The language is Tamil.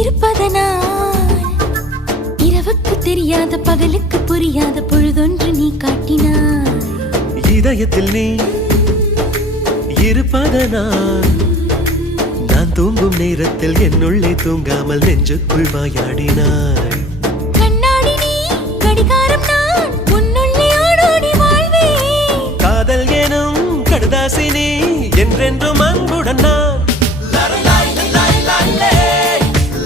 இருப்பதனால் இரவுக்கு தெரியாத பகலுக்கு புரியாத பொழுதொன்று நீ காட்டினாய். இதயத்தில் நீ இருப்பதனால் நான் தூங்கும் நேரத்தில் என்னுள்ளே தூங்காமல் நெஞ்சுக்குள் வாயாடினாய். கண்ணாடி நீ கடிகாரம் நான் உன்னுள்ளே ஓடோடி வாழ்வே. காதல் எனும் கடுதாசி நீ என்றென்றும்